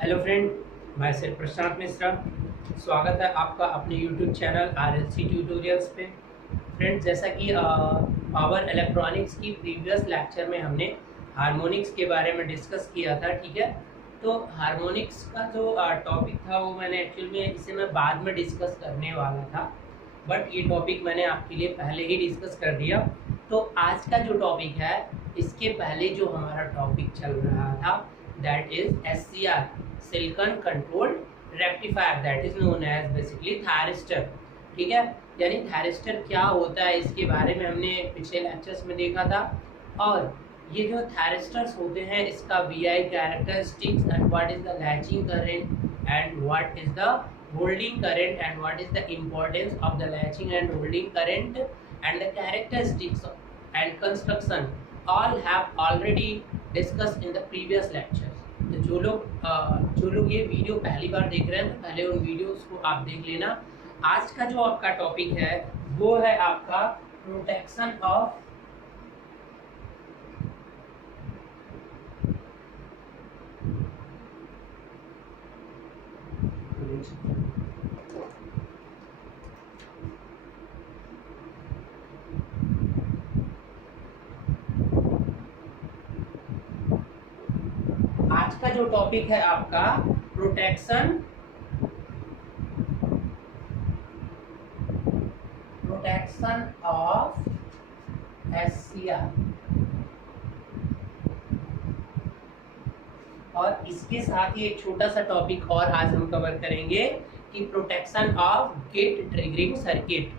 Hello friend, मैं sir Prashant Mishra. स्वागत है आपका अपने यूट्यूब चैनल RLC ट्यूटोरियल्स पे। फ्रेंड, जैसा कि पावर इलेक्ट्रॉनिक्स की प्रीवियस लेक्चर में हमने हार्मोनिक्स के बारे में डिस्कस किया था, ठीक है। तो हार्मोनिक्स का जो टॉपिक था वो मैंने एक्चुअल में इसे मैं बाद में डिस्कस करने वाला था, बट ये टॉपिक मैंने आपके लिए पहले ही डिस्कस कर दिया। तो आज का जो टॉपिक है, इसके पहले जो हमारा टॉपिक चल रहा था, that is SCR, silicon controlled rectifier, that is known as basically thyristor, ठीक है। यानी थायरिस्टर क्या होता है इसके बारे में हमने पिछले लेक्चर्स में देखा था। और ये जो थायरिस्टर्स होते हैं, इसका VI characteristics and what is the latching current and what is the holding current and what is the importance of the latching and holding current and the characteristics and construction all have already discussed in the previous lectures. तो जो लोग ये video पहली बार देख रहे हैं तो पहले उन वीडियोस को आप देख लेना। आज का जो आपका टॉपिक है वो है आपका प्रोटेक्शन ऑफ आज का जो टॉपिक है आपका प्रोटेक्शन ऑफ SCR। और इसके साथ ही एक छोटा सा टॉपिक और आज हम कवर करेंगे कि protection of gate triggering circuit.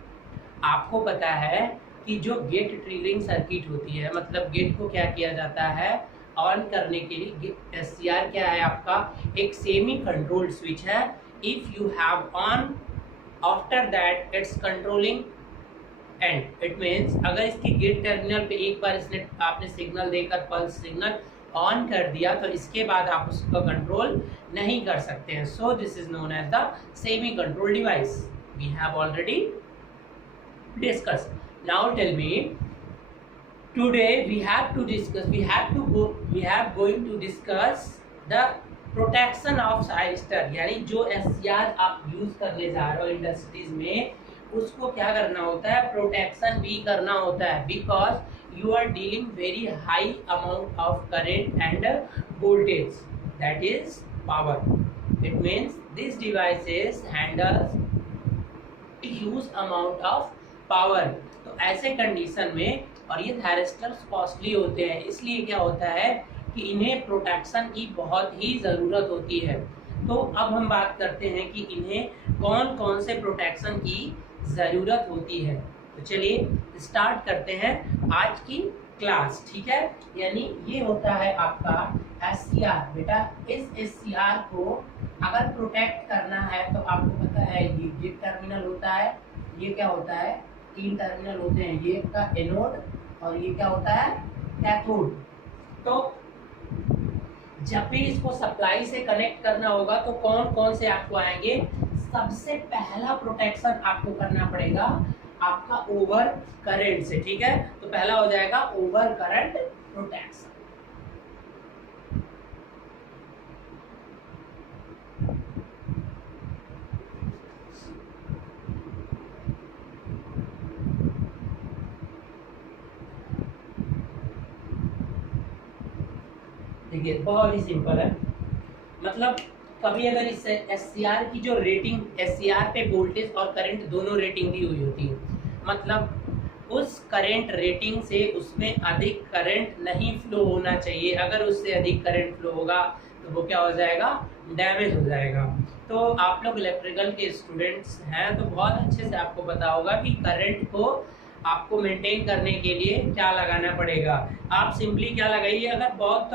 आपको पता है कि जो गेट ट्रिगरिंग सर्किट होती है, मतलब गेट को क्या किया जाता है, ऑन करने के लिए। SCR क्या है आपका, एक सेमी कंट्रोल्ड स्विच है। If you have on, after that it's controlling and it means अगर इसकी गेट टर्मिनल पे एक बार इसने आपने सिग्नल देकर पल्स सिग्नल ऑन कर दिया तो इसके बाद आप उसको कंट्रोल नहीं कर सकते हैं। So this is known as the semi control device, we have already discussed. Now tell me, today we have going to discuss the protection of thyristor। यानी जो SCR आप यूज करने जा रहे हो इंडस्ट्रीज में, उसको क्या करना होता है, प्रोटेक्शन भी करना होता है। Because you are dealing very high amount of current and voltage, that is power. It means this devices handles huge amount of power. तो ऐसे कंडीशन में, और ये थायरिस्टर्स कॉस्टली होते हैं, इसलिए क्या होता है कि इन्हें प्रोटेक्शन की बहुत ही ज़रूरत होती है। तो अब हम बात करते हैं कि इन्हें कौन कौन से प्रोटेक्शन की ज़रूरत होती है। तो चलिए स्टार्ट करते हैं आज की क्लास, ठीक है। यानी ये होता है आपका SCR। बेटा, इस SCR को अगर प्रोटेक्ट करना है तो आपको पता है ये गेट टर्मिनल होता है, ये क्या होता है, 3 टर्मिनल होते हैं, ये का एनोड और ये क्या होता है, कैथोड। तो जब भी इसको सप्लाई से कनेक्ट करना होगा तो कौन कौन से आपको आएंगे। सबसे पहला प्रोटेक्शन आपको करना पड़ेगा आपका ओवर करंट से, ठीक है। तो पहला हो जाएगा ओवर करंट प्रोटेक्शन। देखिए बहुत ही सिंपल है, मतलब कभी अगर इस SCR की जो रेटिंग, SCR पे वोल्टेज और करंट दोनों रेटिंग दी हुई होती है, मतलब उस करंट रेटिंग से उसमें अधिक करंट नहीं फ्लो होना चाहिए। अगर उससे अधिक करंट फ्लो होगा तो वो क्या हो जाएगा, डैमेज हो जाएगा। तो आप लोग इलेक्ट्रिकल के स्टूडेंट्स हैं तो बहुत अच्छे से आपको पता होगा कि करंट को आपको मेंटेन करने के लिए क्या लगाना पड़ेगा। आप सिंपली क्या लगाइए, अगर बहुत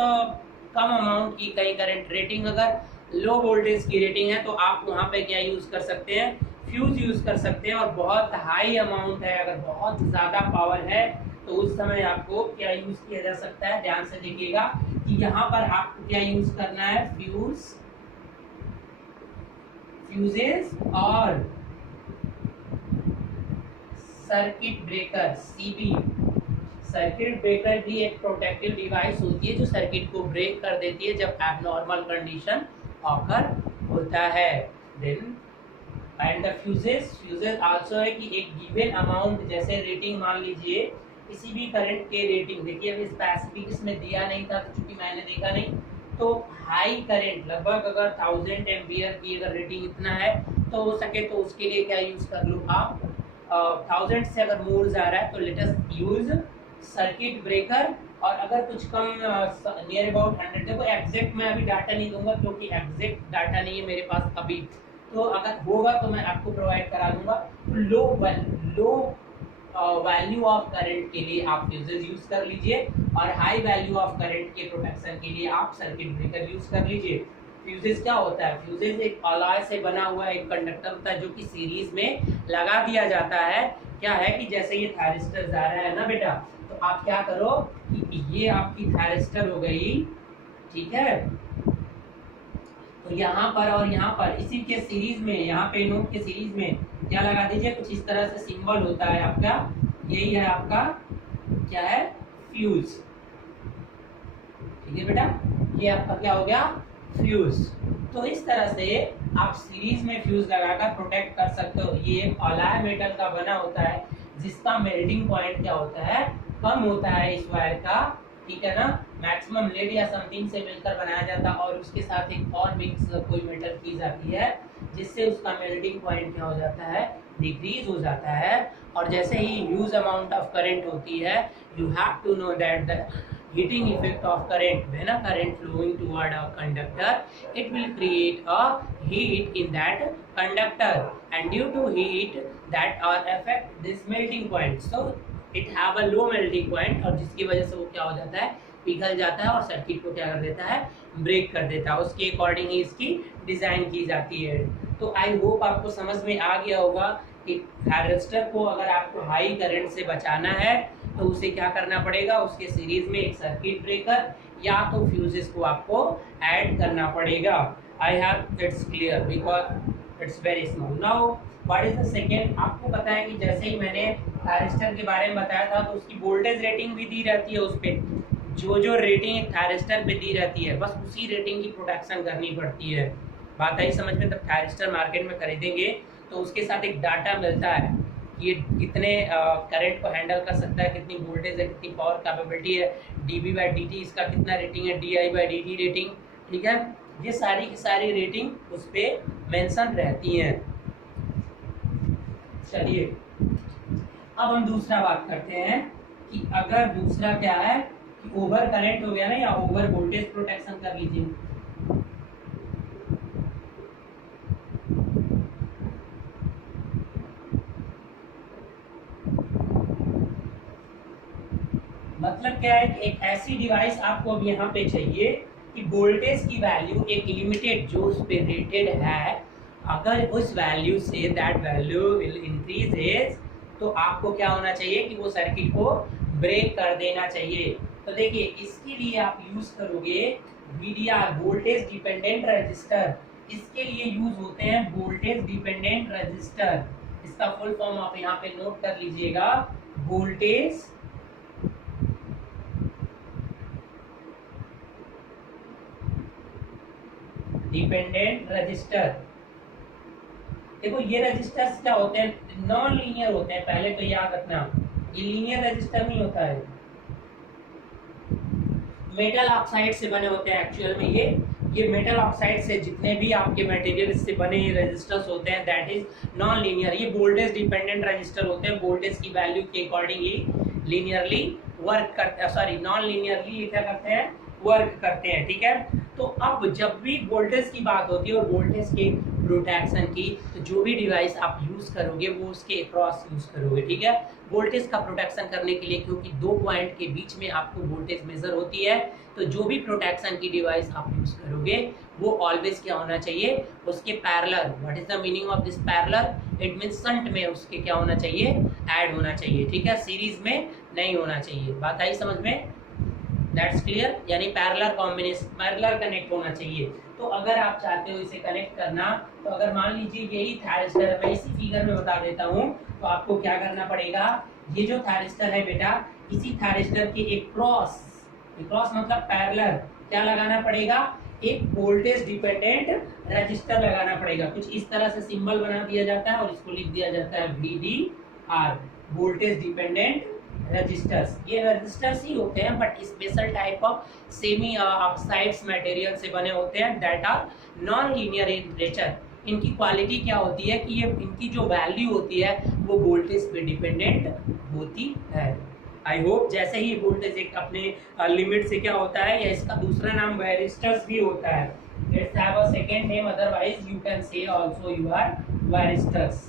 कम अमाउंट की कहीं करंट रेटिंग, अगर लो वोल्टेज की रेटिंग है तो आप वहाँ पे क्या यूज कर सकते हैं, फ्यूज यूज कर सकते हैं। और बहुत हाई अमाउंट है, अगर बहुत ज़्यादा पावर है तो उस समय आपको क्या यूज किया जा सकता है, ध्यान से देखिएगा कि यहाँ पर आपको क्या यूज करना है, फ्यूजेस और circuit breaker, CB। Circuit breaker भी एक प्रोटेक्टिव डिवाइस होती है जो सर्किट को ब्रेक कर देती है जब एबनॉर्मल कंडीशन ऑकर होता है। Then and the fuses also है कि एक गिवन अमाउंट, जैसे रेटिंग मान लीजिए किसी भी करंट के रेटिंग, देखिए अभी स्पेसिफिक इसमें दिया नहीं था क्योंकि मैंने देखा नहीं, तो हाई करंट लगभग अगर 1000 एम्पियर की अगर रेटिंग इतना है तो हो सके तो उसके लिए क्या यूज कर लो आप, 1000 से अगर मोर जा रहा है तो let us use circuit breaker. और अगर कुछ कम नियर अबाउट 100, देखो एग्जैक्ट मैं अभी डाटा नहीं दूंगा क्योंकि एग्जैक्ट डाटा नहीं है मेरे पास अभी, तो अगर होगा तो मैं आपको प्रोवाइड करा दूंगा। तो लो वैल्यू ऑफ करंट के लिए आप फ्यूजेस यूज कर लीजिए और हाई वैल्यू ऑफ करंट के प्रोटेक्शन के लिए आप सर्किट ब्रेकर यूज कर लीजिए। फ्यूजेस क्या होता है, फ्यूजेस एक अलॉय से बना हुआ एक कंडक्टर होता है जो कि सीरीज में लगा दिया जाता है। क्या है कि जैसे ये थायरिस्टर जा रहा है ना बेटा, तो आप क्या करो कि ये आपकी थायरिस्टर हो गई, ठीक है, तो यहाँ पर और यहाँ पर इसी के सीरीज में, यहाँ पे नोड के सीरीज में क्या लगा दीजिए, कुछ इस तरह से सिंबल होता है आपका, यही है आपका क्या है, फ्यूज। ठीक है बेटा, ये आपका क्या हो गया, फ्यूज। तो इस तरह से आप सीरीज में फ्यूज लगाकर प्रोटेक्ट कर सकते हो। ये एक अलॉय मेटल का बना होता है जिसका मेल्टिंग पॉइंट क्या होता है, कम होता है इस वायर का, ठीक है ना, मैक्सिमम लेड या समथिंग से मिलकर बनाया जाता है और उसके साथ एक और मिक्स कोई मेटल की जाती है जिससे उसका मेल्टिंग पॉइंट क्या हो जाता है, डिक्रीज हो जाता है। और जैसे ही ह्यूज अमाउंट ऑफ करंट होती है, you have to know that the heating effect of current, when a current flowing toward a conductor, it will create a heat in that conductor, and due to heat that affect this melting point, so it have a low melting point, और जिसकी वजह से वो क्या हो जाता है, पिघल जाता है और सर्किट को क्या कर देता है, ब्रेक कर देता है। उसके अकॉर्डिंग ही इसकी डिजाइन की जाती है। तो आई होप आपको समझ में आ गया होगा कि थायरिस्टर को अगर आपको हाई करंट से बचाना है तो उसे क्या करना पड़ेगा, उसके सीरीज में एक सर्किट ब्रेकर या तो फ्यूजेस को आपको ऐड करना पड़ेगा। I have it's clear because it's very small. Now what is the second, आपको पता है कि जैसे ही मैंने थायरिस्टर के बारे में बताया था तो उसकी वोल्टेज रेटिंग भी दी रहती है, उस पर जो रेटिंग एक थायरिस्टर पे दी रहती है बस उसी रेटिंग की प्रोटेक्शन करनी पड़ती है। बात आई समझ में, तब थायरिस्टर मार्केट में खरीदेंगे तो उसके साथ एक डाटा मिलता है, ये कितने करंट को हैंडल कर सकता है, कितनी वोल्टेज है, कितनी पावर कैपेबिलिटी है, dB/dt इसका कितना रेटिंग है, di/dt रेटिंग, ठीक है, ये सारी की सारी रेटिंग उस पर मेंशन रहती हैं। चलिए अब हम दूसरा बात करते हैं कि अगर दूसरा क्या है कि ओवर करंट हो गया ना या ओवर वोल्टेज प्रोटेक्शन कर लीजिए। मतलब क्या है कि एक ऐसी डिवाइस आपको अब यहाँ पे चाहिए कि वोल्टेज की वैल्यू एक लिमिटेड जो उस पे रेटेड है, अगर उस value say that value will increases तो आपको क्या होना चाहिए कि वो सर्किट को ब्रेक कर देना चाहिए। तो देखिए इसके लिए आप यूज करोगे VDR, वोल्टेज डिपेंडेंट रजिस्टर। इसके लिए यूज होते हैं वोल्टेज डिपेंडेंट रजिस्टर। इसका फुल फॉर्म आप यहाँ पे नोट कर लीजिएगा, वोल्टेज डिपेंडेंट रजिस्टर। देखो ये रजिस्टर्स क्या होते हैं, नॉन लीनियर होते हैं, पहले तो याद रखना, ये लीनियर रजिस्टर नहीं होता है, मेटल ऑक्साइड से बने होते हैं एक्चुअल में। ये मेटल ऑक्साइड से जितने भी आपके मटेरियल से बने रजिस्टर्स होते हैं दैट इज नॉन लीनियर। ये वोल्टेज डिपेंडेंट रजिस्टर होते हैं, वोल्टेज की वैल्यू के अकॉर्डिंग ही लीनियरली वर्क करते हैं, सॉरी नॉन लीनियरली क्या करते हैं, वर्क करते हैं, ठीक है। तो अब जब भी वोल्टेज की बात होती है और वोल्टेज के प्रोटेक्शन की, तो जो भी डिवाइस आप यूज करोगे वो उसके अक्रॉस यूज करोगे, ठीक है, वोल्टेज का प्रोटेक्शन करने के लिए, क्योंकि दो पॉइंट के बीच में आपको वोल्टेज मेजर होती है। तो जो भी प्रोटेक्शन की डिवाइस आप यूज करोगे वो ऑलवेज क्या होना चाहिए, उसके parallel. What is the meaning of this parallel, it means shunt में उसके क्या होना चाहिए, ऐड होना चाहिए, ठीक है, सीरीज में नहीं होना चाहिए। बात आई समझ में, दैट्स क्लियर, यानी पैरेलल कॉम्बिनेशन, पैरेलल कनेक्ट होना चाहिए। तो अगर आप चाहते हो इसे कनेक्ट करना, तो अगर मान लीजिए यही थायरिस्टर, मैं इसी फिगर में बता देता हूँ, तो आपको क्या करना पड़ेगा, ये जो थायरिस्टर है बेटा, इसी थायरिस्टर के एक क्रॉस मतलब पैरेलल क्या लगाना पड़ेगा, एक वोल्टेज डिपेंडेंट रजिस्टर लगाना पड़ेगा। कुछ इस तरह से सिंबल बना दिया जाता है और इसको लिख दिया जाता है VDR, वोल्टेज डिपेंडेंट रजिस्टर्स। ये रजिस्टर्स ही होते हैं but special type of semi oxides material से बने होते हैं that are non linear in nature. इनकी क्वालिटी क्या होती है कि ये इनकी जो वैल्यू होती है वो वोल्टेज पे डिपेंडेंट होती है। आई होप जैसे ही वोल्टेज एक अपने लिमिट से क्या होता है, या इसका दूसरा नाम वायरिस्टर्स भी होता है, it's have a second name, otherwise you can say also you are varistors.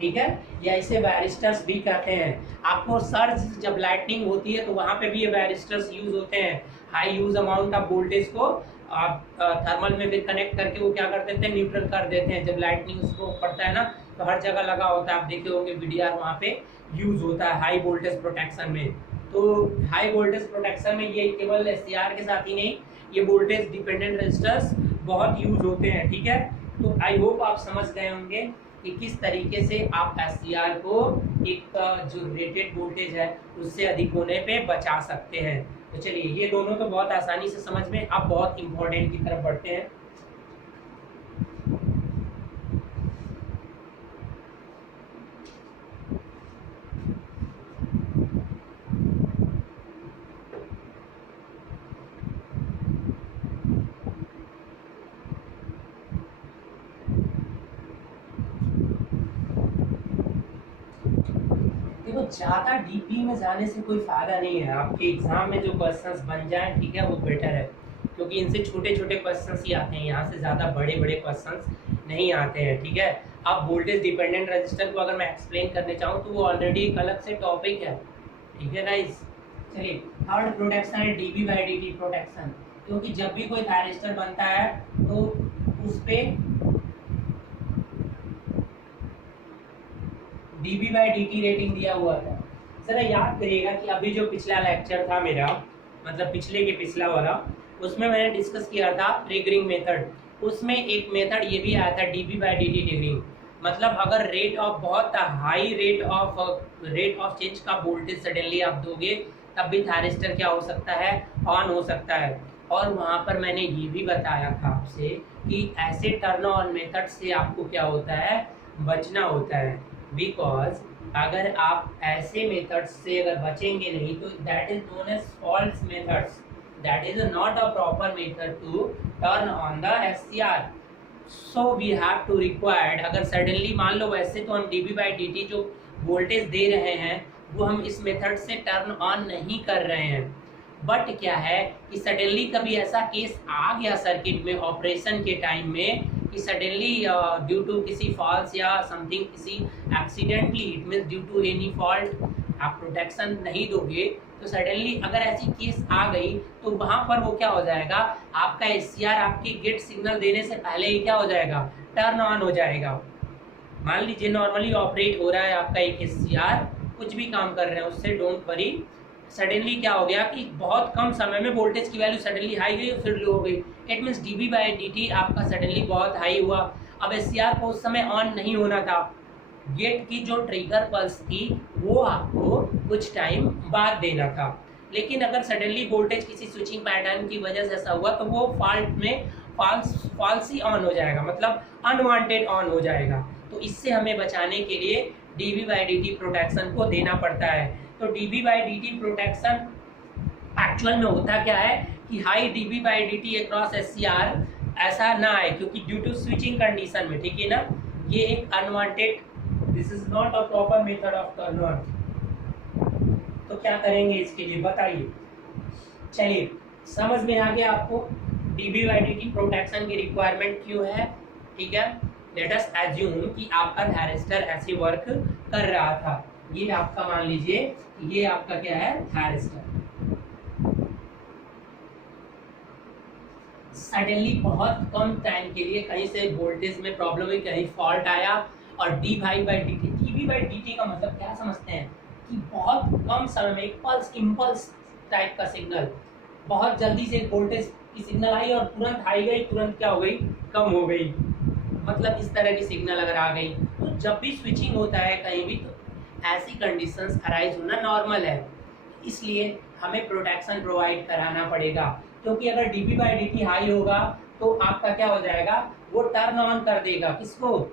ठीक है, या इसे वायरिस्टर्स भी कहते हैं। आपको सर्ज जब लाइटनिंग होती है तो वहां पे भी ये वायरिस्टर्स यूज होते हैं। High use amount of voltage को आप थर्मल में भी कनेक्ट करके वो क्या कर देते हैं, न्यूट्रल कर देते हैं। जब लाइटनिंग उसको पड़ता है ना तो हर जगह लगा होता है, आप देखे होंगे VDR वहाँ पे यूज होता है हाई वोल्टेज प्रोटेक्शन में। तो हाई वोल्टेज प्रोटेक्शन में ये केवल SCR के साथ ही नहीं, ये वोल्टेज डिपेंडेंट रजिस्टर्स बहुत यूज होते हैं। ठीक है, तो आई होप आप समझ गए होंगे कि किस तरीके से आप SCR को एक जो रेटेड वोल्टेज है उससे अधिक होने पे बचा सकते हैं। तो चलिए, ये दोनों तो बहुत आसानी से समझ में, अब बहुत इंपॉर्टेंट की तरफ बढ़ते हैं। ज्यादा डीपली में जाने से कोई फायदा नहीं है। आपके एग्जाम में जो क्वेश्चंस बन जाए, ठीक है, वो बेटर है, क्योंकि इनसे छोटे छोटे क्वेश्चंस ही आते हैं, यहाँ से ज्यादा बड़े बड़े क्वेश्चंस नहीं आते हैं। ठीक है, अब वोल्टेज डिपेंडेंट रजिस्टर को अगर मैं एक्सप्लेन करने चाहूँ तो वो ऑलरेडी एक अलग से टॉपिक है। ठीक है गाइस, चलिए, थर्ड प्रोटेक्शन है dB/dt प्रोटेक्शन। क्योंकि जब भी कोई थायरिस्टर बनता है तो उस पे dB/dt रेटिंग दिया हुआ था। जरा याद करिएगा कि अभी जो पिछला लेक्चर था मेरा, मतलब पिछले के पिछला वाला, उसमें मैंने डिस्कस किया था ट्रिगरिंग मेथड। उसमें एक मेथड ये भी आया था dB/dt ट्रिगरिंग। मतलब अगर रेट ऑफ बहुत हाई रेट ऑफ चेंज का वोल्टेज सडनली आप दोगे तब भी थायरिस्टर क्या हो सकता है, ऑन हो सकता है। और वहाँ पर मैंने ये भी बताया था आपसे कि ऐसे टर्न ऑन मेथड से आपको क्या होता है, बचना होता है। बिकॉज अगर आप ऐसे मेथड्स से अगर बचेंगे नहीं तो that is known as false methods, that is not a proper method to turn on the SCR। So we have to required, अगर सडनली मान लो, वैसे तो हम dB/dt जो वोल्टेज दे रहे हैं वो हम इस मेथड से टर्न ऑन नहीं कर रहे हैं, बट क्या है कि सडनली कभी ऐसा केस आ गया सर्किट में ऑपरेशन के टाइम में कि सडनली ड्यू टू किसी फॉल्स या समथिंग, किसी accidentally, it means due to any fault आप प्रोटेक्शन नहीं दोगे, तो सडनली अगर ऐसी केस आ गई तो वहाँ पर वो क्या हो जाएगा, आपका SCR आपके गेट सिग्नल देने से पहले ही क्या हो जाएगा, टर्न ऑन हो जाएगा। मान लीजिए नॉर्मली ऑपरेट हो रहा है आपका एक SCR, कुछ भी काम कर रहे हैं उससे, डोंट वरी, सडनली क्या हो गया कि बहुत कम समय में वोल्टेज की वैल्यू सडनली हाई गई फिर लो हो गई, इट मीन्स dB/dt आपका सडनली बहुत हाई हुआ। अब SCR को उस समय ऑन नहीं होना था, गेट की जो ट्रिगर पल्स थी वो आपको कुछ टाइम बाद देना था। लेकिन अगर सडनली वोल्टेज किसी स्विचिंग पैटर्न की वजह से ऐसा हुआ तो वो फॉल्ट में फॉल्स ही ऑन हो जाएगा, मतलब अनवांटेड ऑन हो जाएगा। तो इससे हमें बचाने के लिए dB/dt प्रोटेक्शन को देना पड़ता है। तो dB/dt प्रोटेक्शन एक्चुअल में होता क्या है कि हाई dB/dt अक्रॉस SCR ऐसा ना आए, क्योंकि ड्यू टू स्विचिंग कंडीशन में, ठीक है ना, ये एक unwanted, this is not a proper method of turn on. तो क्या करेंगे इसके लिए बताइए। चलिए, समझ में आ गया आपको dB/dt प्रोटेक्शन की रिक्वायरमेंट क्यों है। ठीक है, लेट अस एज्यूम कि आपका थायरिस्टर ऐसे वर्क कर रहा था, ये आपका मान लीजिए ये आपका क्या है, थायरिस्टर। सडनली बहुत कम टाइम के लिए कहीं से वोल्टेज में प्रॉब्लम हुई, कहीं फॉल्ट आया और dB/dt का मतलब क्या समझते हैं कि बहुत कम समय में एक पल्स, इम्पल्स टाइप का सिग्नल, बहुत जल्दी से वोल्टेज की सिग्नल आई और तुरंत हाई गई, तुरंत क्या हो गई, कम हो गई, मतलब इस तरह की सिग्नल अगर आ गई। तो जब भी स्विचिंग होता है कहीं भी तो ऐसी कंडीशंस अराइज होना नॉर्मल है। इसलिए हमें प्रोटेक्शन प्रोवाइड कराना पड़ेगा, क्योंकि अगर dB/dt हाई होगा तो आपका क्या हो जाएगा, वो टर्न ऑन कर देगा किसको,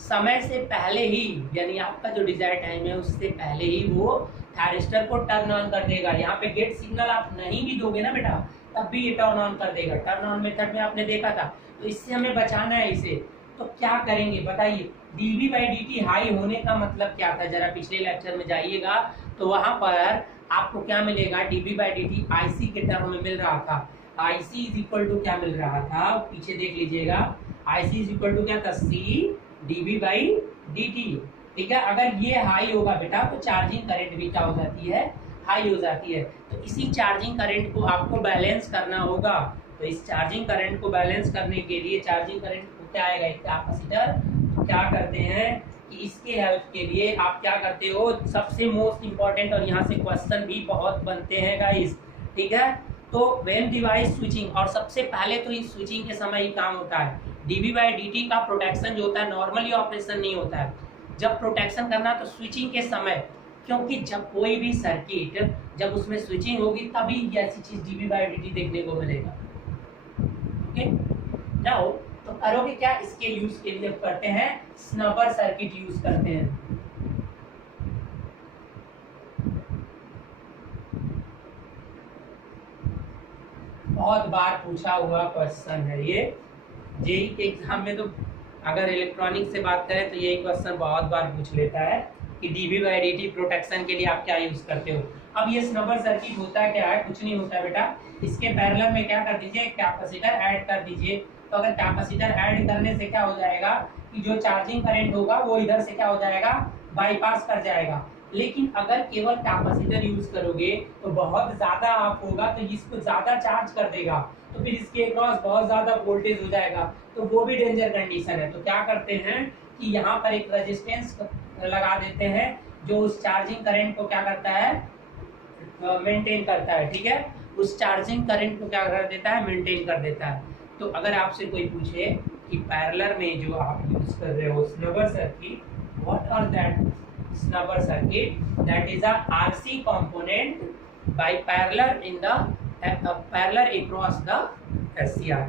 समय से पहले ही, यानी आपका जो डिजायर टाइम है उससे पहले ही वो थायरिस्टर को टर्न ऑन कर देगा। यहाँ पे गेट सिग्नल आप नहीं भी दोगे ना बेटा, तब भी ये टर्न ऑन कर देगा। टर्न ऑन मेथड में आपने देखा था, तो इससे हमें बचाना है इसे। तो क्या करेंगे बताइए, dB/dt हाई होने का मतलब क्या था, जरा पिछले लेक्चर में जाइएगा तो वहां पर आपको क्या मिलेगा, dB/dt IC के टर्म में मिल रहा था। IC इज इक्वल टू क्या मिल रहा था, पीछे देख लीजिएगा, IC इज इक्वल टू क्या था, C dB/dt। ठीक है, अगर ये हाई होगा बेटा तो चार्जिंग करंट भी क्या हो जाती है, हाई हो जाती है। तो इसी चार्जिंग करंट को आपको बैलेंस करना होगा। तो इस चार्जिंग करंट को बैलेंस करने के लिए चार्जिंग करंट को क्या आएगा, एक कैपेसिटर। तो क्या करते हैं कि इसके हेल्प के लिए आप क्या करते हो, सबसे मोस्ट इंपॉर्टेंट, और यहाँ से क्वेश्चन भी बहुत बनते हैं गाइस, ठीक है। तो व्हेन डिवाइस स्विचिंग, और सबसे पहले तो इस स्विचिंग के समय ही काम होता है। dB/dt का प्रोटेक्शन जो होता है नॉर्मली ऑपरेशन नहीं होता है, जब प्रोटेक्शन करना तो स्विचिंग के समय, क्योंकि जब कोई भी सर्किट जब उसमें स्विचिंग होगी तभी ऐसी चीज dB/dt देखने को मिलेगा। ओके, नाउ तो करोगे क्या, इसके यूज के लिए करते हैं स्नबर सर्किट यूज करते हैं। बहुत बार पूछा हुआ क्वेश्चन है ये, जेई के एग्जाम में। तो अगर इलेक्ट्रॉनिक से बात करें तो यही क्वेश्चन बहुत बार पूछ लेता है कि dB/dt प्रोटेक्शन के लिए आप क्या यूज करते हो। अब ये स्नबर सर्किट होता है क्या है, कुछ नहीं होता है बेटा, इसके पैरेलल में क्या कर दीजिए, कैपेसिटर ऐड कर दीजिए। तो अगर कैपेसिटर ऐड करने से क्या हो जाएगा कि जो चार्जिंग करंट होगा वो इधर से क्या हो जाएगा, बाईपास कर जाएगा। लेकिन अगर केवल कैपेसिटर यूज करोगे तो बहुत ज्यादा आप होगा, तो इसको ज्यादा चार्ज कर देगा, तो फिर इसके अक्रॉस बहुत ज्यादा वोल्टेज हो जाएगा, तो वो भी डेंजर कंडीशन है। तो क्या करते हैं कि यहाँ पर एक रेजिस्टेंस लगा देते हैं जो उस चार्जिंग करंट को क्या करता है, मेंटेन करता है। ठीक है, उस चार्जिंग करंट को क्या कर देता है, मेंटेन कर देता है। तो अगर आपसे कोई पूछे कि पैरेलल में जो आप यूज कर रहे हो snubber circuit, what are that snubber circuit, that is a RC component by parallel in the parallel across the SCR,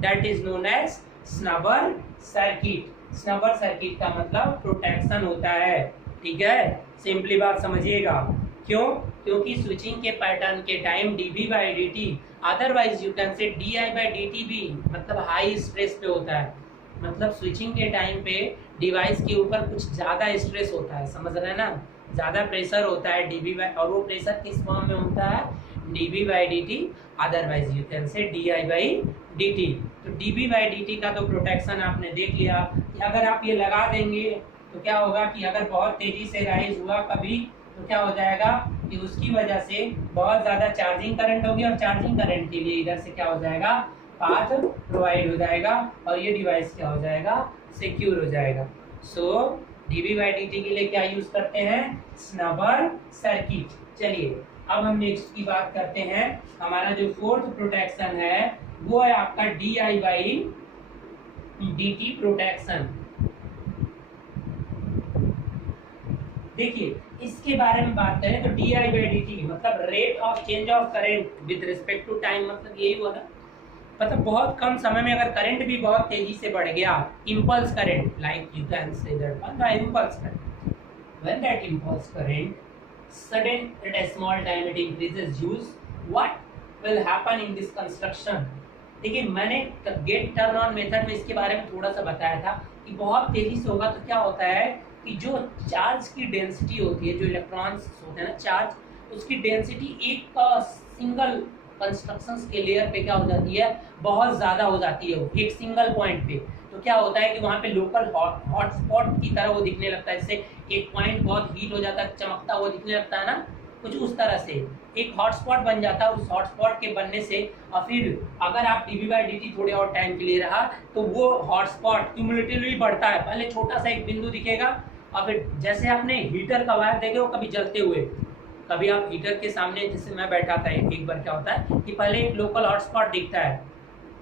that is known as snubber circuit। snubber circuit का मतलब प्रोटेक्शन होता है। ठीक है, सिंपली बात समझिएगा। क्यों, क्योंकि स्विचिंग के पैटर्न के time dB/dt, otherwise you can से di/dt भी मतलब हाई स्ट्रेस पे होता है। मतलब स्विचिंग के टाइम पे डिवाइस के ऊपर कुछ ज़्यादा स्ट्रेस होता है, समझ रहे हैं ना, ज़्यादा प्रेशर होता है dB/, और वो प्रेशर किस फॉर्म में होता है, dB/dt, अदरवाइज यू कैन से di/dt। तो dB/dt का तो प्रोटेक्शन आपने देख लिया कि अगर आप ये लगा देंगे तो क्या होगा कि अगर बहुत तेज़ी से राइज हुआ कभी तो क्या हो जाएगा कि उसकी वजह से बहुत ज़्यादा चार्जिंग करंट होगी, और चार्जिंग करंट के लिए इधर से क्या हो जाएगा, पाथ प्रोवाइड हो जाएगा, और ये डिवाइस क्या हो जाएगा, सिक्योर हो जाएगा। सो dB/dt के लिए क्या यूज करते हैं, स्नबर सर्किट। चलिए अब हम नेक्स्ट की बात करते हैं। हमारा जो फोर्थ प्रोटेक्शन है वो है आपका di/dt प्रोटेक्शन। देखिए इसके बारे में बात करें तो di/dt मतलब rate of change of current with respect to time, मतलब यही हुआ ना, मतलब बहुत कम समय में अगर करंट भी बहुत तेजी से बढ़ गया, impulse current, like you can say that the impulse current, when that impulse current sudden at a small time it increases use, what will happen in this construction। देखिए मैंने गेट टर्न ऑन मेथड में इसके बारे में थोड़ा सा बताया था कि बहुत तेजी से होगा तो क्या होता है कि जो चार्ज की डेंसिटी होती है, जो इलेक्ट्रॉन्स होते हैं ना चार्ज, उसकी डेंसिटी एक सिंगल कंस्ट्रक्शंस के लेयर पे क्या हो जाती है, बहुत ज़्यादा हो जाती है वो एक सिंगल पॉइंट पे। तो क्या होता है कि वहाँ पे लोकल हॉटस्पॉट की तरह वो दिखने लगता है, जैसे एक पॉइंट बहुत हीट हो जाता है, चमकता हुआ दिखने लगता है ना, कुछ उस तरह से एक हॉटस्पॉट बन जाता है। उस हॉटस्पॉट के बनने से और फिर अगर आप dB/dt थोड़े और टाइम के लिए रहा तो वो हॉटस्पॉट क्यूमुलेटिवली बढ़ता है। पहले छोटा सा एक बिंदु दिखेगा और फिर जैसे आपने हीटर का वायर देखे हो कभी जलते हुए, कभी आप हीटर के सामने, जैसे मैं बैठा था एक बार, क्या होता है कि पहले एक लोकल हॉटस्पॉट दिखता है,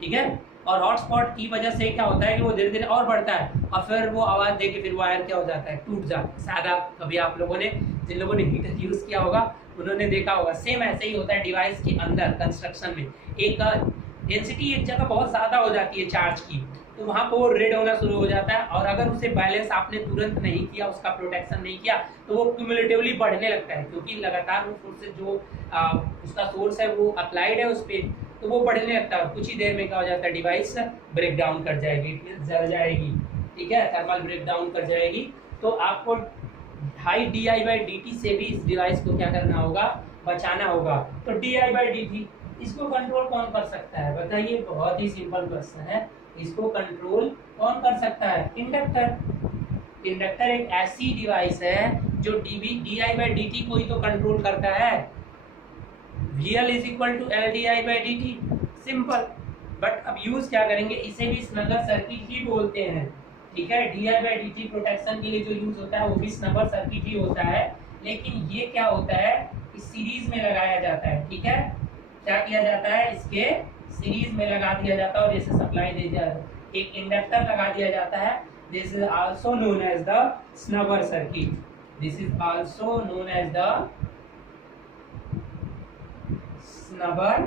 ठीक है, और हॉटस्पॉट की वजह से क्या होता है कि वो धीरे धीरे और बढ़ता है और फिर वो आवाज़ देके फिर वायर क्या हो जाता है, टूट जाता है। शायद आप कभी आप लोगों ने जिन लोगों ने हीटर यूज किया होगा उन्होंने देखा होगा, सेम ऐसे ही होता है डिवाइस के अंदर कंस्ट्रक्शन में। एक डेंसिटी एक जगह बहुत ज़्यादा हो जाती है चार्ज की, तो वहाँ पर वो रेड होना शुरू हो जाता है, और अगर उसे बैलेंस आपने तुरंत नहीं किया, उसका प्रोटेक्शन नहीं किया, तो वो क्यूमुलेटिवली बढ़ने लगता है, क्योंकि लगातार वो फोर्स जो उसका सोर्स है वो अप्लाइड है उस पर, तो वो बढ़ने लगता है। कुछ ही देर में क्या हो जाता है, डिवाइस ब्रेक डाउन कर जाएगी, जल जाएगी, ठीक है, थर्मल ब्रेक डाउन कर जाएगी। तो आपको हाई di/dt से भी इस डिवाइस को क्या करना होगा, बचाना होगा। तो di/dt इसको कंट्रोल कौन कर सकता है, बताइए, बहुत ही सिंपल क्वेश्चन है। इसको कंट्रोल कौन कर सकता है, इंडक्टर। इंडक्टर एक ऐसी डिवाइस है जो di/dt को ही तो कंट्रोल करता है। VL = LdI/dt, simple. बट अब यूज क्या करेंगे, इसे भी स्नगर सर्किट ही बोलते हैं, ठीक है। di/dt प्रोटेक्शन के लिए जो यूज होता है वो भी स्नगर सर्किट ही होता है, लेकिन ये क्या होता है, इस सीरीज में लगाया जाता है, ठीक है। क्या किया जाता है, इसके सीरीज में लगा दिया जाता है और इसे सप्लाई दे दिया जाता है, एक इंडक्टर लगा दिया जाता है। This is also known as the snubber circuit, this is also known as the snubber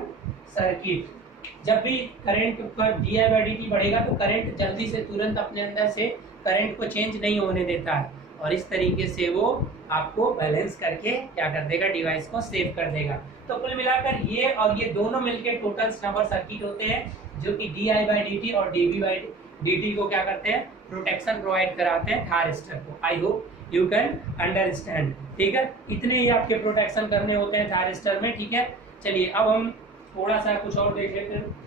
circuit. जब भी करंट का di/dt बढ़ेगा तो करंट जल्दी से तुरंत अपने अंदर से करंट को चेंज नहीं होने देता है, और इस तरीके से वो आपको बैलेंस करके क्या कर देगा, डिवाइस को सेव कर देगा। तो कुल मिलाकर ये और ये दोनों मिलके टोटल स्नगर सर्किट होते हैं, जो कि di/dt और dB/dt को क्या करते हैं, प्रोटेक्शन प्रोवाइड कराते हैं थारिस्टर को। I hope you can understand, ठीक है। इतने ही आपके प्रोटेक्शन करने होते हैं थारिस्टर में, ठीक है। चलिए अब हम थोड़ा सा कुछ और देख लेते हैं।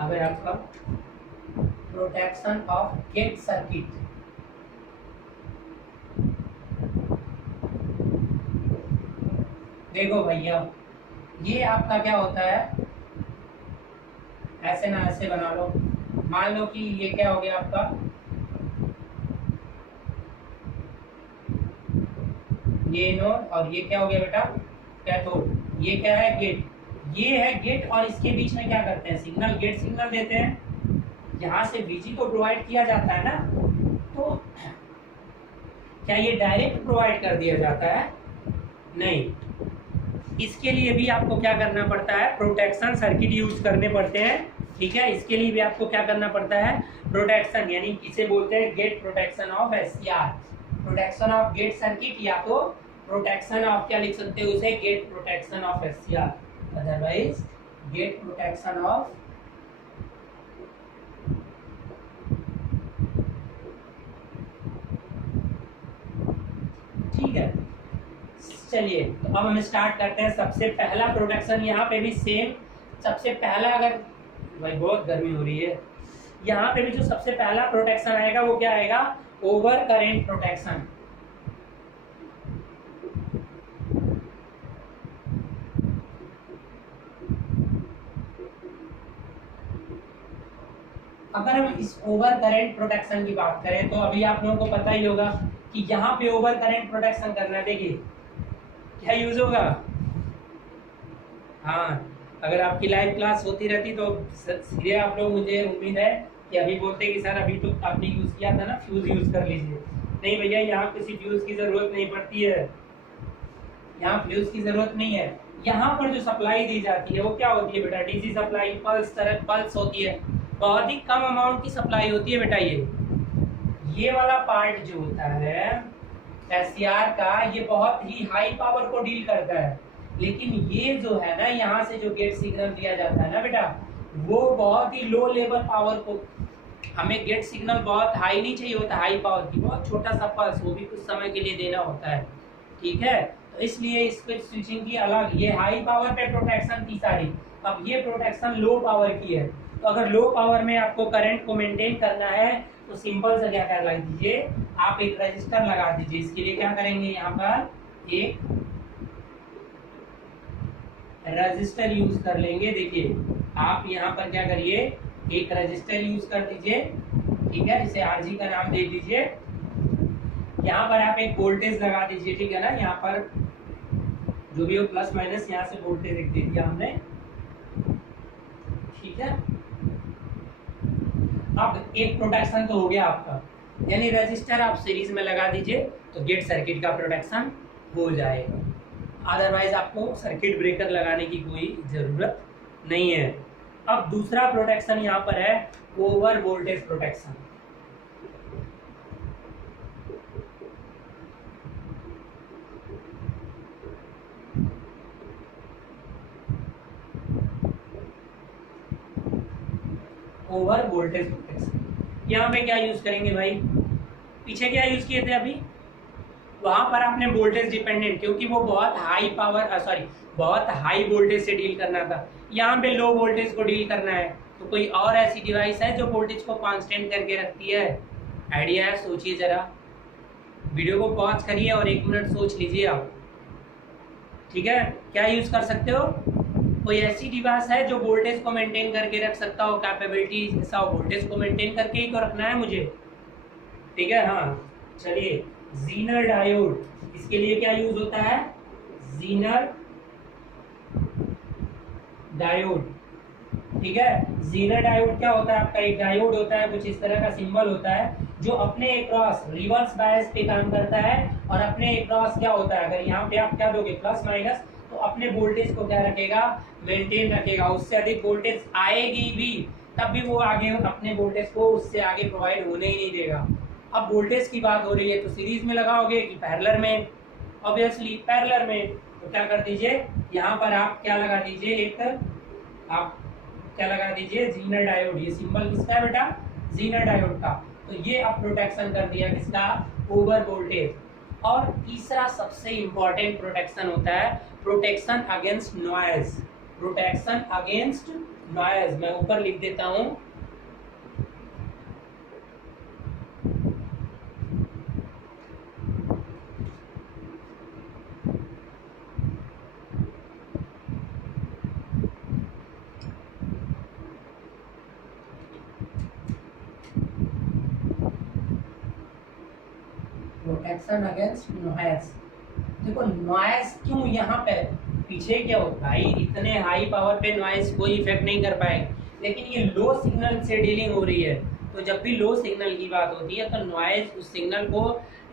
अब है आपका प्रोटेक्शन ऑफ गेट सर्किट। देखो भैया, ये आपका क्या होता है, ऐसे ना ऐसे बना लो, मान लो कि ये क्या हो गया आपका, ये नोड, और ये क्या हो गया बेटा, कैथोड। ये क्या है, गेट। ये है गेट, और इसके बीच में क्या करते हैं, सिग्नल, गेट सिग्नल देते हैं। यहाँ से VG को प्रोवाइड किया जाता है ना, तो क्या ये डायरेक्ट प्रोवाइड कर दिया जाता है, नहीं। इसके लिए भी आपको क्या करना पड़ता है, प्रोटेक्शन सर्किट यूज करने पड़ते हैं, ठीक है। इसके लिए भी आपको क्या करना पड़ता है, प्रोटेक्शन, यानी इसे बोलते हैं gate protection of SCR, protection of gate circuit, या तो प्रोटेक्शन ऑफ क्या लिख सकते हो उसे, gate protection of SCR, otherwise gate protection of, ठीक है। चलिए तो अब हम स्टार्ट करते हैं। सबसे पहला प्रोटेक्शन यहाँ पे भी सेम, सबसे पहला, अगर भाई बहुत गर्मी हो रही है, यहाँ पे भी जो सबसे पहला प्रोटेक्शन आएगा वो क्या आएगा, ओवर करंट प्रोटेक्शन। अगर हम इस ओवर करंट प्रोटेक्शन की बात करें तो अभी आप लोगों को पता ही होगा कि यहाँ पे ओवर करंट प्रोटेक्शन करना है। देखिए क्या यूज होगा, हाँ, अगर आपकी लाइव क्लास होती रहती तो सीधे आप लोग, मुझे उम्मीद है कि अभी बोलते कि सर अभी तो आपने यूज किया था ना, फ्यूज यूज कर लीजिए। नहीं भैया, यहाँ किसी फ्यूज की जरूरत नहीं पड़ती है, यहाँ फ्यूज की जरूरत नहीं है। यहाँ पर जो सप्लाई दी जाती है वो क्या होती है बेटा, डीसी सप्लाई, पल्स तरह पल्स होती है, बहुत ही कम अमाउंट की सप्लाई होती है बेटा। ये वाला पार्ट जो होता है SCR का, ये बहुत ही हाई पावर को डील करता है, लेकिन ये जो है ना, यहाँ से जो गेट सिग्नल दिया जाता है ना बेटा, वो बहुत ही लो लेवल पावर को, हमें गेट सिग्नल बहुत हाई नहीं चाहिए होता, हाई पावर की, बहुत छोटा सा पल्स, वो भी कुछ समय के लिए देना होता है, ठीक है। तो इसलिए इसको स्विचिंग की अलग, ये हाई पावर पे प्रोटेक्शन थी सारी, अब ये प्रोटेक्शन लो पावर की है। तो अगर लो पावर में आपको करंट को मेंटेन करना है तो सिंपल से क्या कर दीजिए, आप एक रजिस्टर लगा दीजिए। इसके लिए क्या करेंगे, यहाँ पर एक रजिस्टर यूज कर लेंगे। देखिए आप यहाँ पर क्या करिए, एक रजिस्टर यूज कर दीजिए, ठीक है, इसे आरजी का नाम दे दीजिए। यहाँ पर आप एक वोल्टेज लगा दीजिए, ठीक है ना, यहाँ पर जो भी हो प्लस माइनस यहाँ से वोल्टेज लिख दे दिया हमने, ठीक है। अब एक प्रोटेक्शन तो हो गया आपका, यानी रजिस्टर आप सीरीज में लगा दीजिए तो गेट सर्किट का प्रोटेक्शन हो जाएगा, अदरवाइज आपको सर्किट ब्रेकर लगाने की कोई जरूरत नहीं है। अब दूसरा प्रोटेक्शन यहाँ पर है over voltage protection. Over voltage protection यहाँ पे क्या यूज करेंगे भाई, पीछे क्या यूज किए थे अभी, वहां पर आपने वोल्टेज डिपेंडेंट, क्योंकि वो बहुत हाई पावर बहुत हाई वोल्टेज से डील करना था, यहाँ पे लो वोल्टेज को डील करना है, तो कोई और ऐसी डिवाइस है जो वोल्टेज को कांस्टेंट करके रखती है? आइडिया है? सोचिए जरा, वीडियो को पॉज करिए और 1 मिनट सोच लीजिए आप, ठीक है। क्या यूज कर सकते हो, कोई ऐसी डिवाइस है जो वोल्टेज को मेंटेन करके रख सकता हो, कैपेबिलिटी ऐसा हो, वोल्टेज को मेंटेन करके ही तो रखना है मुझे, ठीक है। हाँ चलिए, जीनर डायोड, इसके लिए क्या यूज होता है, जीनर डायोड, ठीक है। जीनर डायोड क्या होता है आपका, एक डायोड होता है, कुछ इस तरह का सिंबल होता है जो अपने अक्रॉस रिवर्स बायस पे काम करता है, और अपने अक्रॉस क्या होता है, अगर यहाँ पे आप क्या दोगे प्लस माइनस, तो अपने वोल्टेज को क्या रखेगा, मेंटेन रखेगा, उससे अधिक वोल्टेज आएगी भी तब भी वो आगे अपने वोल्टेज को उससे आगे प्रोवाइड होने ही नहीं देगा। अब वोल्टेज की बात हो रही है तो सीरीज में लगाओगे कि पैरेलल में, ऑब्वियसली पैरेलल में, तो क्या कर दीजिए यहाँ पर आप क्या लगा दीजिए, एक आप क्या लगा दीजिए, जीनर डायोड, ये सिंबल किसका है बेटा, जीनर डायोड का, तो ये आप प्रोटेक्शन कर दिया किसका, ओवर वोल्टेज। और तीसरा सबसे इंपॉर्टेंट प्रोटेक्शन होता है protection against noise, protection against noise, मैं ऊपर लिख देता हूं, प्रोटेक्शन अगेंस्ट नॉइज। देखो नॉइज क्यों यहाँ पे, पीछे क्या होता है भाई, इतने हाई पावर पे नॉइज कोई इफेक्ट नहीं कर पाएगा, लेकिन ये लो सिग्नल से डीलिंग हो रही है, तो जब भी लो सिग्नल की बात होती है तो नॉइज उस सिग्नल को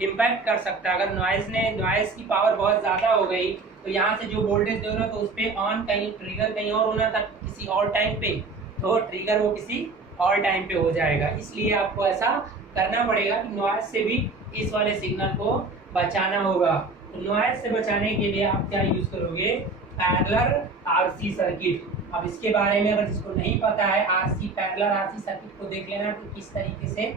इम्पैक्ट कर सकता है। अगर नॉइज की पावर बहुत ज़्यादा हो गई तो यहाँ से जो वोल्टेज दे रहा है तो उस पर ऑन कहीं ट्रिगर कहीं और होना था किसी और टाइम पे, तो ट्रिगर वो किसी और टाइम पे हो जाएगा, इसलिए आपको ऐसा करना पड़ेगा कि नॉइज से भी इस वाले सिग्नल को बचाना होगा। तो नॉइज से बचाने के लिए आप क्या यूज करोगे, पैरेलल आरसी सर्किट। अब इसके बारे में अगर जिसको नहीं पता है, पैरेलल आरसी सर्किट को देख लेना कि किस तरीके से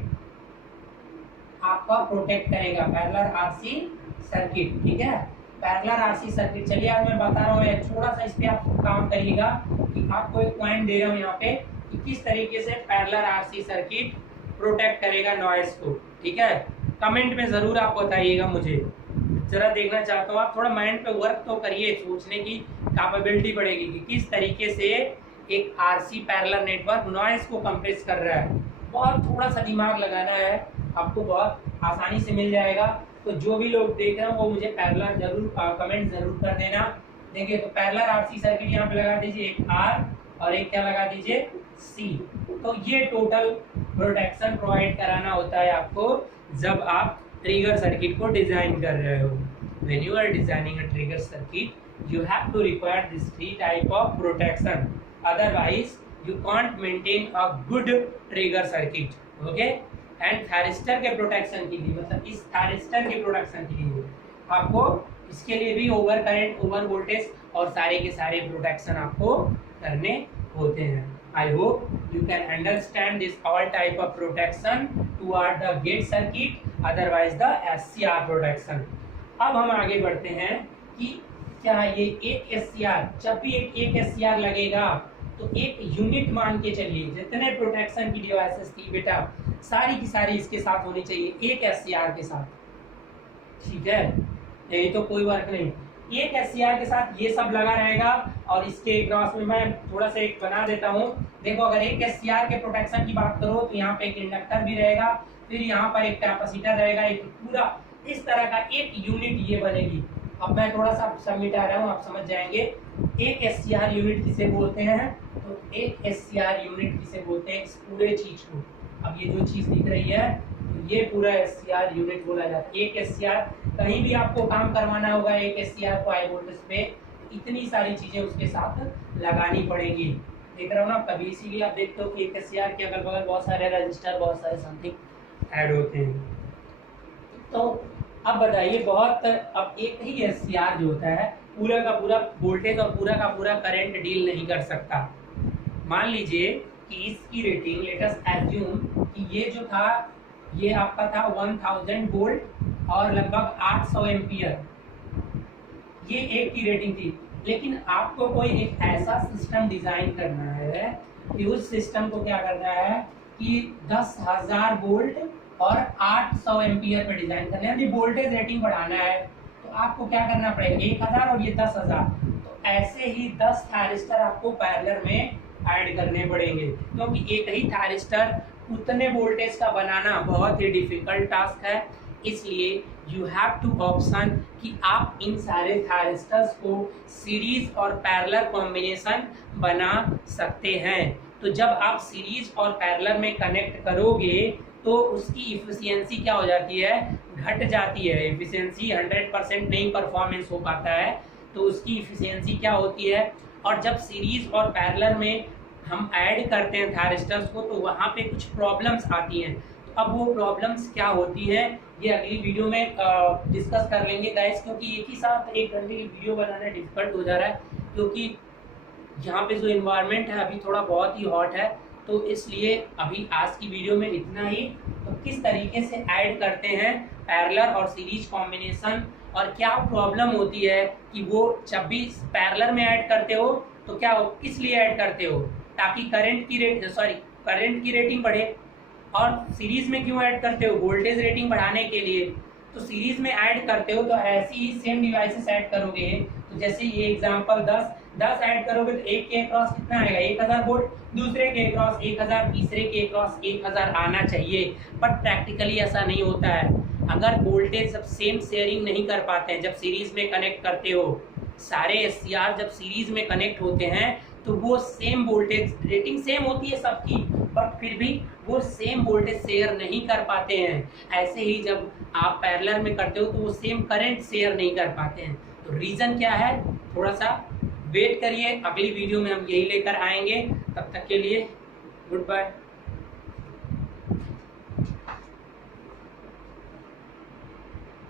आपका प्रोटेक्ट करेगा पैरेलल आरसी सर्किट, ठीक है। पैरेलल आरसी सर्किट, चलिए आज मैं बता रहा हूँ, थोड़ा सा इस पे आप काम करिएगा कि आपको एक पॉइंट दे रहा हूँ यहाँ पे कि किस तरीके से पैरेलल आरसी सर्किट प्रोटेक्ट करेगा नॉइज को, ठीक है। कमेंट में जरूर आप बताइएगा, मुझे जरा देखना चाहता हूँ, आप थोड़ा माइंड पे वर्क तो करिए, सोचने की कैपेबिलिटी बढ़ेगी कि किस तरीके से एक आरसी पैरेलल नेटवर्क नॉइज को कंप्रेस कर रहा है। बहुत थोड़ा सा दिमाग लगाना है, आपको बहुत आसानी से मिल जाएगा। तो जो भी लोग देख रहे हैं वो मुझे पैरेलल जरूर कमेंट जरूर कर देना। देखिए तो पैरेलल आरसी सर्किट यहाँ पे लगा दीजिए, एक आर और एक क्या लगा दीजिए, सी। तो ये टोटल प्रोटेक्शन प्रोवाइड कराना होता है आपको जब आप ट्रिगर सर्किट को डिजाइन कर रहे हो। When you are designing a trigger circuit, you have to require these 3 type of protection. Otherwise, you can't maintain a good trigger circuit. Okay? And thyristor के प्रोटेक्शन के लिए, मतलब इस thyristor के प्रोटेक्शन के लिए आपको इसके लिए भी ओवर करंट, ओवर वोल्टेज और सारे के सारे प्रोटेक्शन आपको करने होते हैं। I hope you can understand this all type of protection toward the gate circuit, otherwise the SCR protection. अब हम आगे बढ़ते हैं कि क्या ये एक SCR, जब भी एक SCR लगेगा तो एक यूनिट मान के चलिए, जितने प्रोटेक्शन की डिवाइसेस थी बेटा सारी की सारी इसके साथ होनी चाहिए, एक SCR के साथ, ठीक है। यही तो कोई वर्क नहीं, एक SCR के साथ ये सब लगा रहेगा और इसके क्रॉस में मैं थोड़ा सा एक बना देता हूँ। देखो अगर एक SCR के प्रोटेक्शन की बात करो तो यहाँ पे एक इंडक्टर भी रहेगा, फिर यहाँ पर एक कैपेसिटर रहेगा, एक पूरा इस तरह का एक यूनिट ये बनेगी। अब मैं थोड़ा सा सब मिटा रहा हूँ, आप समझ जाएंगे। एक SCR यूनिट किसे बोलते हैं, तो एक SCR यूनिट किसे बोलते हैं इस पूरे चीज को। अब ये जो चीज दिख रही है तो ये पूरा SCR यूनिट बोला जाता है। एक SCR कहीं भी आपको काम करवाना होगा, एक SCR को हाई वोल्टेज पे इतनी सारी चीजें उसके साथ लगानी पड़ेगी। देख रहे हो ना, कभी इसीलिए आप देखते हो कि एक SCR के अगल बगल बहुत सारे रजिस्टर, बहुत सारे समथिंग ऐड होते हैं। तो अब बताइए, अब एक ही SCR जो होता है पूरा का पूरा वोल्टेज और पूरा का पूरा करंट डील नहीं कर सकता। मान लीजिए कि इसकी रेटिंग, लेट अस एज्यूम कि ये जो था ये आपका था 1000 वोल्ट और लगभग 800 एम्पियर, ये एक की रेटिंग थी। लेकिन आपको कोई एक ऐसा सिस्टम डिजाइन करना है कि उस सिस्टम को क्या करना है कि 10,000 वोल्ट और 800 एम्पियर पे डिजाइन करना है, यानी वोल्टेज रेटिंग बढ़ाना है। तो आपको क्या करना पड़ेगा, 1000 और ये 10,000, तो ऐसे ही 10 थायरिस्टर आपको पैरेलल में ऐड करने पड़ेंगे, क्योंकि एक ही थायरिस्टर उतने वोल्टेज का बनाना बहुत ही डिफिकल्ट टास्क है। इसलिए यू हैव टू ऑप्शन कि आप इन सारे थायरिस्टर्स को सीरीज और पैरेलल कॉम्बिनेशन बना सकते हैं। तो जब आप सीरीज और पैरेलल में कनेक्ट करोगे तो उसकी इफिशियंसी क्या हो जाती है, घट जाती है। इफिशियंसी 100% नहीं परफॉर्मेंस हो पाता है, तो उसकी इफिशियंसी क्या होती है। और जब सीरीज और पैरेलल में हम ऐड करते हैं थायरिस्टर्स को तो वहाँ पे कुछ प्रॉब्लम्स आती हैं। तो अब वो प्रॉब्लम्स क्या होती हैं ये अगली वीडियो में डिस्कस कर लेंगे गाइस, क्योंकि एक ही साथ 1 घंटे की वीडियो बनाना डिफिकल्ट हो जा रहा है, क्योंकि यहाँ पे जो इन्वायरमेंट है अभी थोड़ा बहुत ही हॉट है। तो इसलिए अभी आज की वीडियो में इतना ही। तो किस तरीके से ऐड करते हैं पैरेलल और सीरीज कॉम्बिनेशन, और क्या प्रॉब्लम होती है कि वो जब भी पैरेलल में ऐड करते हो तो क्या हो, किस लिए ऐड करते हो, ताकि करंट की रेटिंग बढ़े। और सीरीज में क्यों ऐड करते हो, वोल्टेज रेटिंग बढ़ाने के लिए। तो सीरीज में ऐड करते हो तो ऐसी ही सेम डिवाइसेस ऐड करोगे। तो जैसे ये एग्जांपल 10 ऐड करोगे तो एक के क्रॉस कितना आएगा, 1000 वोल्ट, दूसरे के क्रॉस 1000, तीसरे के क्रॉस 1000 आना चाहिए। बट प्रैक्टिकली ऐसा नहीं होता है। अगर वोल्टेज जब सेम शेयरिंग नहीं कर पाते हैं, जब सीरीज में कनेक्ट करते हो, सारे SCR जब सीरीज में कनेक्ट होते हैं तो वो सेम वोल्टेज रेटिंग सेम होती है सबकी, बट फिर भी वो सेम वोल्टेज शेयर नहीं कर पाते हैं। ऐसे ही जब आप पैरेलल में करते हो तो वो सेम करंट शेयर नहीं कर पाते हैं। तो रीज़न क्या है, थोड़ा सा वेट करिए, अगली वीडियो में हम यही लेकर आएंगे। तब तक के लिए गुड बाय।